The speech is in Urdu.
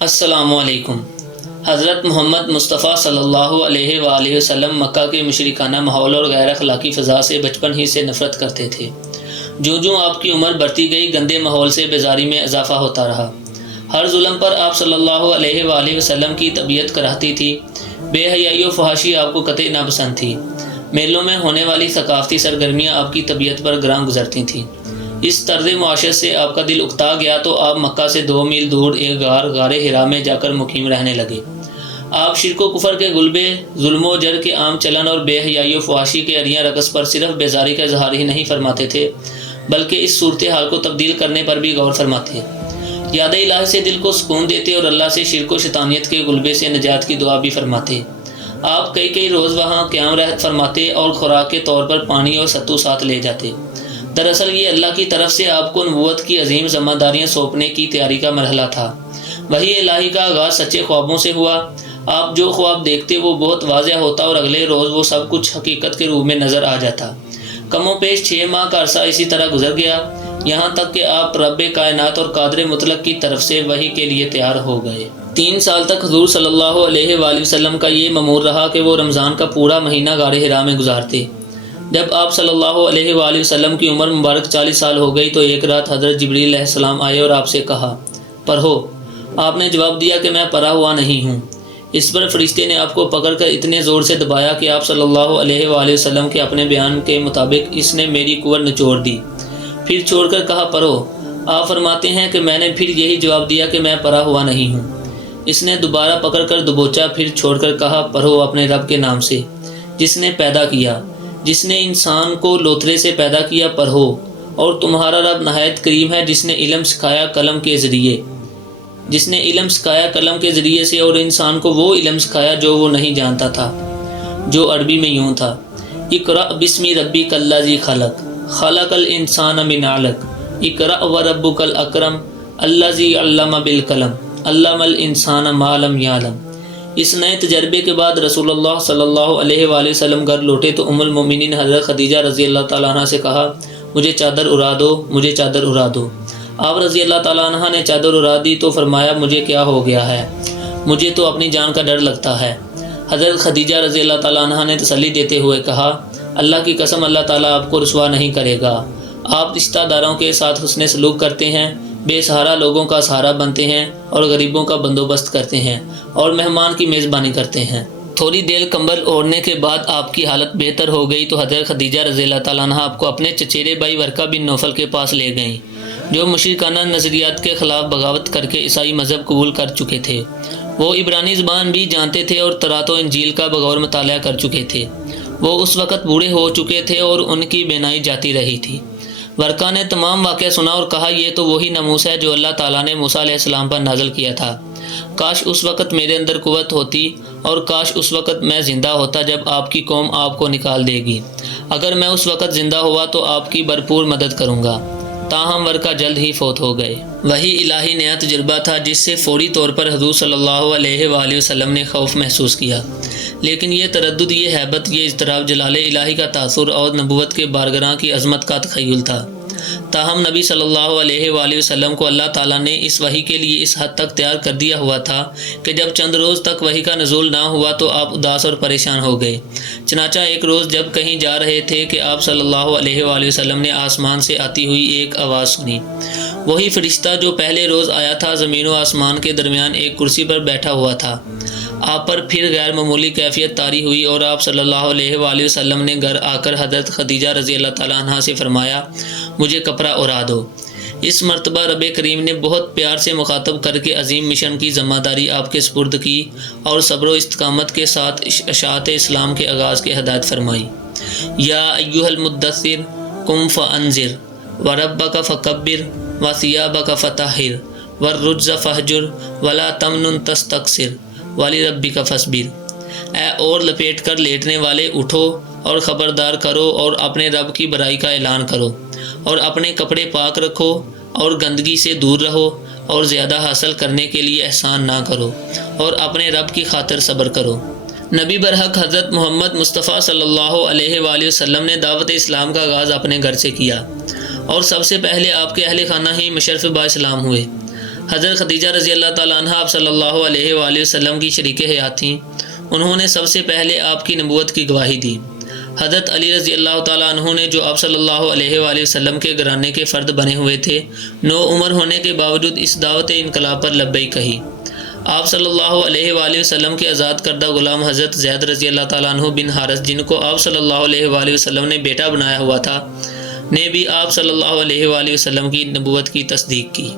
السلام علیکم۔ حضرت محمد مصطفیٰ صلی اللہ علیہ وآلہ وسلم مکہ کے مشرکانہ ماحول اور غیر اخلاقی فضا سے بچپن ہی سے نفرت کرتے تھے۔ جوں آپ کی عمر بڑھتی گئی، گندے ماحول سے بیزاری میں اضافہ ہوتا رہا۔ ہر ظلم پر آپ صلی اللہ علیہ وآلہ وسلم کی طبیعت کراہتی تھی۔ بے حیائی و فحاشی آپ کو قطعی ناپسند تھی۔ میلوں میں ہونے والی ثقافتی سرگرمیاں آپ کی طبیعت پر گراں گزرتی تھیں۔ اس طرز معاشرت سے آپ کا دل اکتا گیا تو آپ مکہ سے 2 میل دور ایک غار ہرا میں جا کر مقیم رہنے لگے۔ آپ شرک و کفر کے غلبے، ظلم و جر کے عام چلن اور بے حیائی و فحاشی کے عریاں رقص پر صرف بیزاری کا اظہار ہی نہیں فرماتے تھے، بلکہ اس صورتحال کو تبدیل کرنے پر بھی غور فرماتے۔ یاد الہی سے دل کو سکون دیتے اور اللہ سے شرک و شیطانیت کے غلبے سے نجات کی دعا بھی فرماتے۔ آپ کئی روز وہاں قیام رہت فرماتے اور خوراک کے طور پر پانی اور ستو ساتھ لے جاتے۔ دراصل یہ اللہ کی طرف سے آپ کو نبوت کی عظیم ذمہ داریاں سونپنے کی تیاری کا مرحلہ تھا۔ وحی الہی کا آغاز سچے خوابوں سے ہوا۔ آپ جو خواب دیکھتے وہ بہت واضح ہوتا اور اگلے روز وہ سب کچھ حقیقت کے روپ میں نظر آ جاتا۔ کم و بیش 6 ماہ کا عرصہ اسی طرح گزر گیا، یہاں تک کہ آپ رب کائنات اور قادر مطلق کی طرف سے وحی کے لیے تیار ہو گئے۔ 3 سال تک حضور صلی اللہ علیہ وآلہ وسلم کا یہ مأمور رہا کہ وہ رمضان کا پورا مہینہ غار ہرا میں گزارتے۔ جب آپ صلی اللہ علیہ وآلہ وسلم کی عمر مبارک 40 سال ہو گئی تو ایک رات حضرت جبریل علیہ السلام آئے اور آپ سے کہا، پڑھو۔ آپ نے جواب دیا کہ میں پڑھا ہوا نہیں ہوں۔ اس پر فرشتے نے آپ کو پکڑ کر اتنے زور سے دبایا کہ آپ صلی اللہ علیہ وآلہ وسلم کے اپنے بیان کے مطابق اس نے میری قوت نچوڑ دی۔ پھر چھوڑ کر کہا، پڑھو۔ آپ فرماتے ہیں کہ میں نے پھر یہی جواب دیا کہ میں پڑھا ہوا نہیں ہوں۔ اس نے دوبارہ پکڑ کر دبوچا، پھر چھوڑ کر کہا، پڑھو اپنے رب کے نام سے جس نے پیدا کیا، جس نے انسان کو لوتھڑے سے پیدا کیا، پڑھو۔ اور تمہارا رب نہایت کریم ہے جس نے علم سکھایا قلم کے ذریعے سے اور انسان کو وہ علم سکھایا جو وہ نہیں جانتا تھا، جو عربی میں یوں تھا، اقرأ بسم ربک الذی خلق، خلق الانسان من علق، اقرأ وربک الاکرم الذی علم بالقلم، علم الانسان ما لم یعلم۔ اس نئے تجربے کے بعد رسول اللہ صلی اللہ علیہ وآلہ وسلم گھر لوٹے تو ام المومنین حضرت خدیجہ رضی اللہ تعالیٰ عنہ سے کہا، مجھے چادر اڑا دو، مجھے چادر اڑا دو۔ آپ رضی اللہ تعالیٰ عنہ نے چادر اڑا دی تو فرمایا، مجھے کیا ہو گیا ہے؟ مجھے تو اپنی جان کا ڈر لگتا ہے۔ حضرت خدیجہ رضی اللہ تعالیٰ عنہ نے تسلی دیتے ہوئے کہا، اللہ کی قسم اللہ تعالیٰ آپ کو رسوا نہیں کرے گا۔ آپ رشتہ داروں کے ساتھ حسن سلوک کرتے ہیں، بے سہارا لوگوں کا سہارا بنتے ہیں اور غریبوں کا بندوبست کرتے ہیں اور مہمان کی میزبانی کرتے ہیں۔ تھوڑی دیر کمبل اوڑھنے کے بعد آپ کی حالت بہتر ہو گئی تو حضرت خدیجہ رضی اللہ تعالیٰ عنہ آپ کو اپنے چچیرے بھائی ورقہ بن نوفل کے پاس لے گئیں، جو مشرکانہ نظریات کے خلاف بغاوت کر کے عیسائی مذہب قبول کر چکے تھے۔ وہ عبرانی زبان بھی جانتے تھے اور تورات و انجیل کا بغور مطالعہ کر چکے تھے۔ وہ اس وقت بوڑھے ہو چکے تھے اور ان کی بینائی جاتی رہی تھی۔ ورقہ نے تمام واقعہ سنا اور کہا، یہ تو وہی ناموس ہے جو اللہ تعالیٰ نے موسیٰ علیہ السلام پر نازل کیا تھا۔ کاش اس وقت میرے اندر قوت ہوتی اور کاش اس وقت میں زندہ ہوتا جب آپ کی قوم آپ کو نکال دے گی۔ اگر میں اس وقت زندہ ہوا تو آپ کی بھرپور مدد کروں گا۔ تاہم ورقہ جلد ہی فوت ہو گئے۔ وہی الہی نیا تجربہ تھا جس سے فوری طور پر حضور صلی اللہ علیہ وآلہ وسلم نے خوف محسوس کیا، لیکن یہ تردد، یہ ہیبت، یہ اضطراب جلال الہی کا تاثر اور نبوت کے بارگاہ کی عظمت کا تخیل تھا۔ تاہم نبی صلی اللہ علیہ وآلہ وسلم کو اللہ تعالیٰ نے اس وحی کے لیے اس حد تک تیار کر دیا ہوا تھا کہ جب چند روز تک وحی کا نزول نہ ہوا تو آپ اداس اور پریشان ہو گئے۔ چنانچہ ایک روز جب کہیں جا رہے تھے کہ آپ صلی اللہ علیہ وآلہ وسلم نے آسمان سے آتی ہوئی ایک آواز سنی۔ وہی فرشتہ جو پہلے روز آیا تھا زمین و آسمان کے درمیان ایک کرسی پر بیٹھا ہوا تھا۔ آپ پر پھر غیر معمولی کیفیت طاری ہوئی اور آپ صلی اللہ علیہ وآلہ وسلم نے گھر آ کر حضرت خدیجہ رضی اللہ تعالیٰ عنہ سے فرمایا، مجھے کپڑا اڑا دو۔ اس مرتبہ رب کریم نے بہت پیار سے مخاطب کر کے عظیم مشن کی ذمہ داری آپ کے سپرد کی اور صبر و استقامت کے ساتھ اشاعت اسلام کے آغاز کی ہدایت فرمائی۔ یا ایھا المدثر قم فانذر وربک فکبر وثیابک فطہر والرجز فہجر ولا تمنن تستکثر ولربک فاصبر۔ اے اور لپیٹ کر لیٹنے والے، اٹھو اور خبردار کرو اور اپنے رب کی برائی کا اعلان کرو اور اپنے کپڑے پاک رکھو اور گندگی سے دور رہو اور زیادہ حاصل کرنے کے لیے احسان نہ کرو اور اپنے رب کی خاطر صبر کرو۔ نبی برحق حضرت محمد مصطفیٰ صلی اللہ علیہ وآلہ وسلم نے دعوت اسلام کا آغاز اپنے گھر سے کیا اور سب سے پہلے آپ کے اہل خانہ ہی مشرف با اسلام ہوئے۔ حضرت خدیجہ رضی اللہ تعالیٰ عنہ آپ صلی اللہ علیہ وآلہ وسلم کی شریک حیات تھیں۔ انہوں نے سب سے پہلے آپ کی نبوت کی گواہی دی۔ حضرت علی رضی اللہ تعالیٰ عنہ نے جو آپ صلی اللہ علیہ وآلہ وسلم کے گھرانے کے فرد بنے ہوئے تھے، نو عمر ہونے کے باوجود اس دعوت انقلاب پر لبیک کہی۔ آپ صلی اللہ علیہ وآلہ وسلم کے آزاد کردہ غلام حضرت زید رضی اللہ تعالیٰ عنہ بن حارث، جن کو آپ صلی اللہ علیہ وآلہ وسلم نے بیٹا بنایا ہوا تھا، نے بھی آپ صلی اللہ علیہ وآلہ وسلم کی نبوت کی تصدیق کی۔